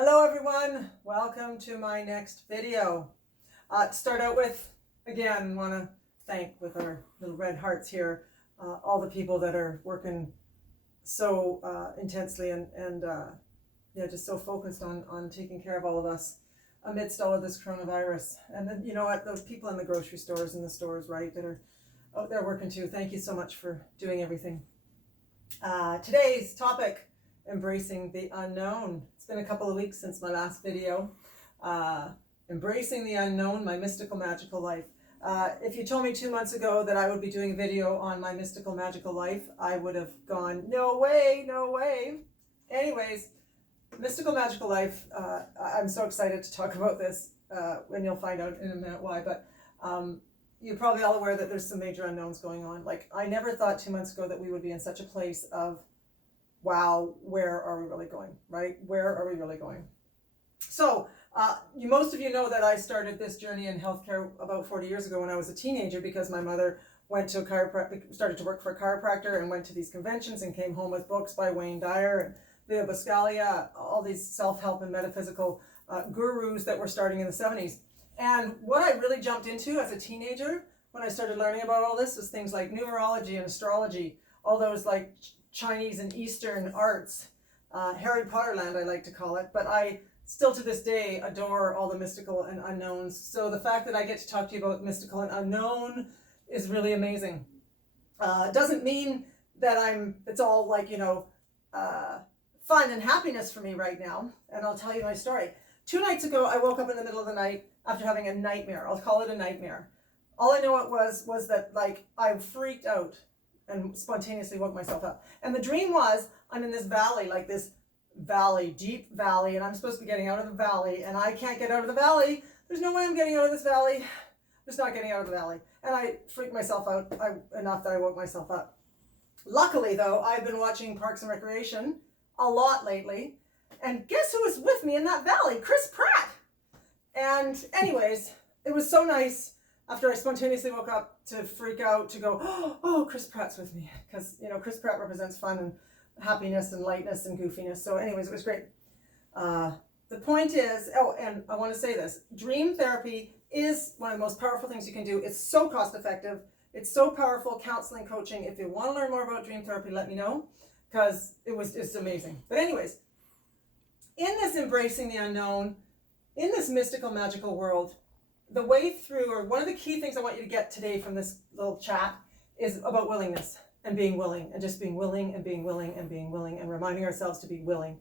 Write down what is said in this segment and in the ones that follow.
Hello everyone, welcome to my next video. To start out with, again, want to thank with our little red hearts here, all the people that are working so intensely and just so focused on taking care of all of us amidst all of this coronavirus. And then, you know what, those people in the grocery stores and the stores, right, that are out there working too, thank you so much for doing everything. Today's topic, embracing the unknown. It's been a couple of weeks since my last video. Embracing the unknown, my mystical magical life. If you told me 2 months ago that I would be doing a video on my mystical magical life, I would have gone, no way, no way. Anyways, mystical magical life, I'm so excited to talk about this, and you'll find out in a minute why, but you're probably all aware that there's some major unknowns going on. Like, I never thought 2 months ago that we would be in such a place of, wow, where are we really going, right? Where are we really going? So, most of you know that I started this journey in healthcare about 40 years ago when I was a teenager, because my mother went to started to work for a chiropractor and went to these conventions and came home with books by Wayne Dyer and Leo Buscaglia, all these self-help and metaphysical gurus that were starting in the 70s. And what I really jumped into as a teenager when I started learning about all this was things like numerology and astrology, all those like Chinese and Eastern arts, Harry Potter land, I like to call it. But I still to this day adore all the mystical and unknowns. So the fact that I get to talk to you about mystical and unknown is really amazing. It doesn't mean that it's all like, fun and happiness for me right now. And I'll tell you my story. 2 nights ago, I woke up in the middle of the night after having a nightmare. I'll call it a nightmare. All I know it was that, like, I freaked out and spontaneously woke myself up. And the dream was, I'm in this valley, like this valley, deep valley, and I'm supposed to be getting out of the valley, and I can't get out of the valley. There's no way I'm getting out of this valley. I'm just not getting out of the valley. And I freaked myself out enough that I woke myself up. Luckily, though, I've been watching Parks and Recreation a lot lately. And guess who was with me in that valley? Chris Pratt. And anyways, it was so nice after I spontaneously woke up to freak out, to go, oh, Chris Pratt's with me. Because, Chris Pratt represents fun and happiness and lightness and goofiness. So anyways, it was great. The point is, and I want to say this, dream therapy is one of the most powerful things you can do. It's so cost effective. It's so powerful, counseling, coaching. If you want to learn more about dream therapy, let me know, because it's amazing. But anyways, in this embracing the unknown, in this mystical, magical world, the way through, or one of the key things I want you to get today from this little chat, is about willingness and being willing, and just being willing and being willing and being willing, and reminding ourselves to be willing.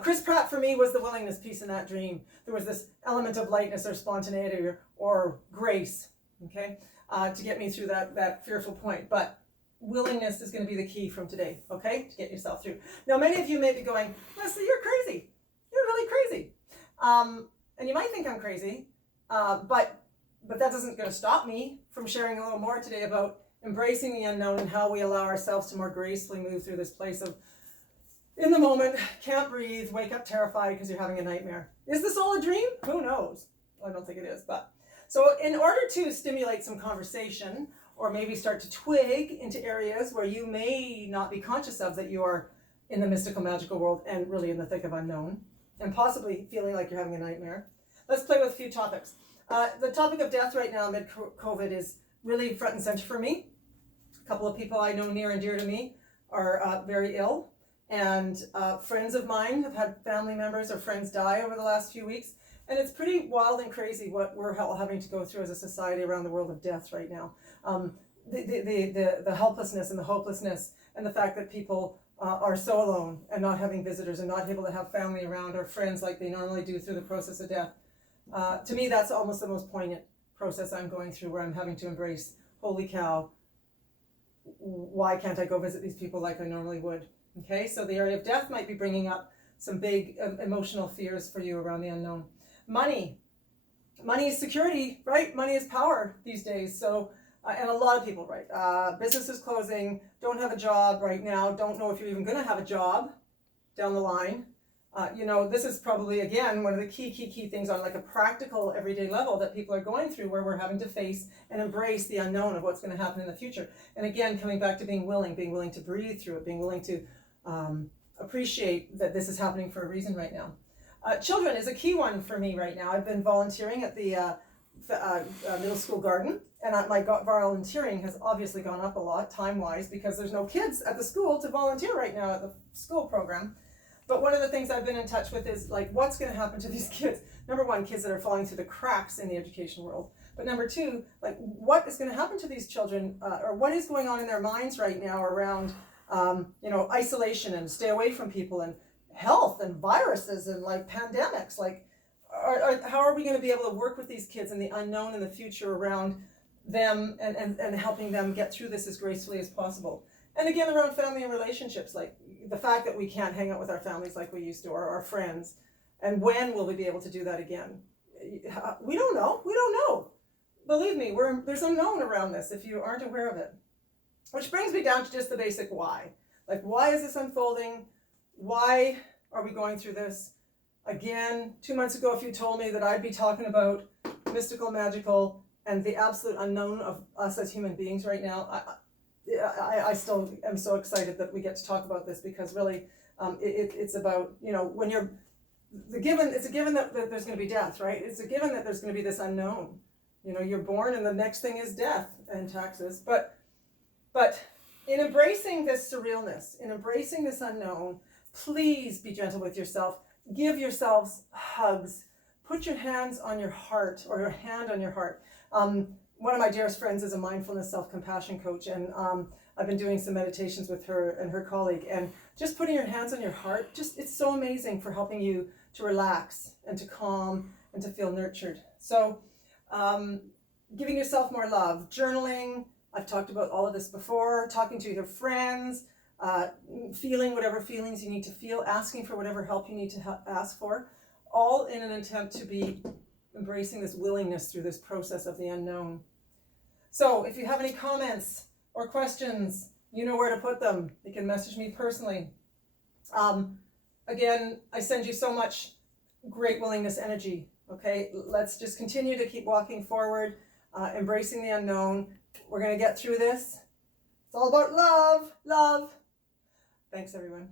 Chris Pratt for me was the willingness piece in that dream. There was this element of lightness or spontaneity or grace, okay, to get me through that fearful point. But willingness is going to be the key from today, okay, to get yourself through. Now, many of you may be going, Leslie, you're crazy. You're really crazy. And you might think I'm crazy, but that isn't going to stop me from sharing a little more today about embracing the unknown and how we allow ourselves to more gracefully move through this place of, in the moment, can't breathe, wake up terrified because you're having a nightmare. Is this all a dream? Who knows? I don't think it is. But so in order to stimulate some conversation, or maybe start to twig into areas where you may not be conscious of that you are in the mystical, magical world and really in the thick of unknown, and possibly feeling like you're having a nightmare, let's play with a few topics. The topic of death right now amid COVID is really front and center for me. A couple of people I know near and dear to me are very ill, and friends of mine have had family members or friends die over the last few weeks, and it's pretty wild and crazy what we're all having to go through as a society around the world of death right now. The helplessness and the hopelessness, and the fact that people are so alone and not having visitors and not able to have family around or friends like they normally do through the process of death. To me, that's almost the most poignant process I'm going through, where I'm having to embrace, holy cow, why can't I go visit these people like I normally would? Okay, so the area of death might be bringing up some big emotional fears for you around the unknown. Money is security, right? Money is power these days. So, and a lot of people, right? Businesses closing, don't have a job right now, don't know if you're even going to have a job down the line. This is probably, again, one of the key things on like a practical everyday level that people are going through, where we're having to face and embrace the unknown of what's going to happen in the future. And again, coming back to being willing to breathe through it, being willing to appreciate that this is happening for a reason right now. Children is a key one for me right now. I've been volunteering at the middle school garden, and my volunteering has obviously gone up a lot time-wise because there's no kids at the school to volunteer right now at the school program. But one of the things I've been in touch with is like, what's going to happen to these kids? Number one, kids that are falling through the cracks in the education world. But number two, like, what is going to happen to these children, or what is going on in their minds right now around, isolation and stay away from people and health and viruses and like pandemics? Like, how are we going to be able to work with these kids in the unknown in the future around them and helping them get through this as gracefully as possible? And again, around family and relationships, like the fact that we can't hang out with our families like we used to, or our friends. And when will we be able to do that again? We don't know. We don't know. Believe me, there's unknown around this if you aren't aware of it. Which brings me down to just the basic why. Like, why is this unfolding? Why are we going through this? Again, 2 months ago, if you told me that I'd be talking about mystical, magical, and the absolute unknown of us as human beings right now, I still am so excited that we get to talk about this, because really it's about, when you're it's a given that there's going to be death, right? It's a given that there's going to be this unknown. You're born and the next thing is death and taxes. But in embracing this surrealness, in embracing this unknown, please be gentle with yourself. Give yourselves hugs. Put your hands on your heart, or your hand on your heart. One of my dearest friends is a mindfulness self-compassion coach, and I've been doing some meditations with her and her colleague, and just putting your hands on your heart, it's so amazing for helping you to relax and to calm and to feel nurtured. So giving yourself more love, journaling, I've talked about all of this before, talking to your friends, feeling whatever feelings you need to feel, asking for whatever help you need to ask for, all in an attempt to be embracing this willingness through this process of the unknown. So if you have any comments or questions, you know where to put them. You can message me personally. Again, I send you so much great willingness energy. Okay, let's just continue to keep walking forward, embracing the unknown. We're going to get through this. It's all about love, love. Thanks, everyone.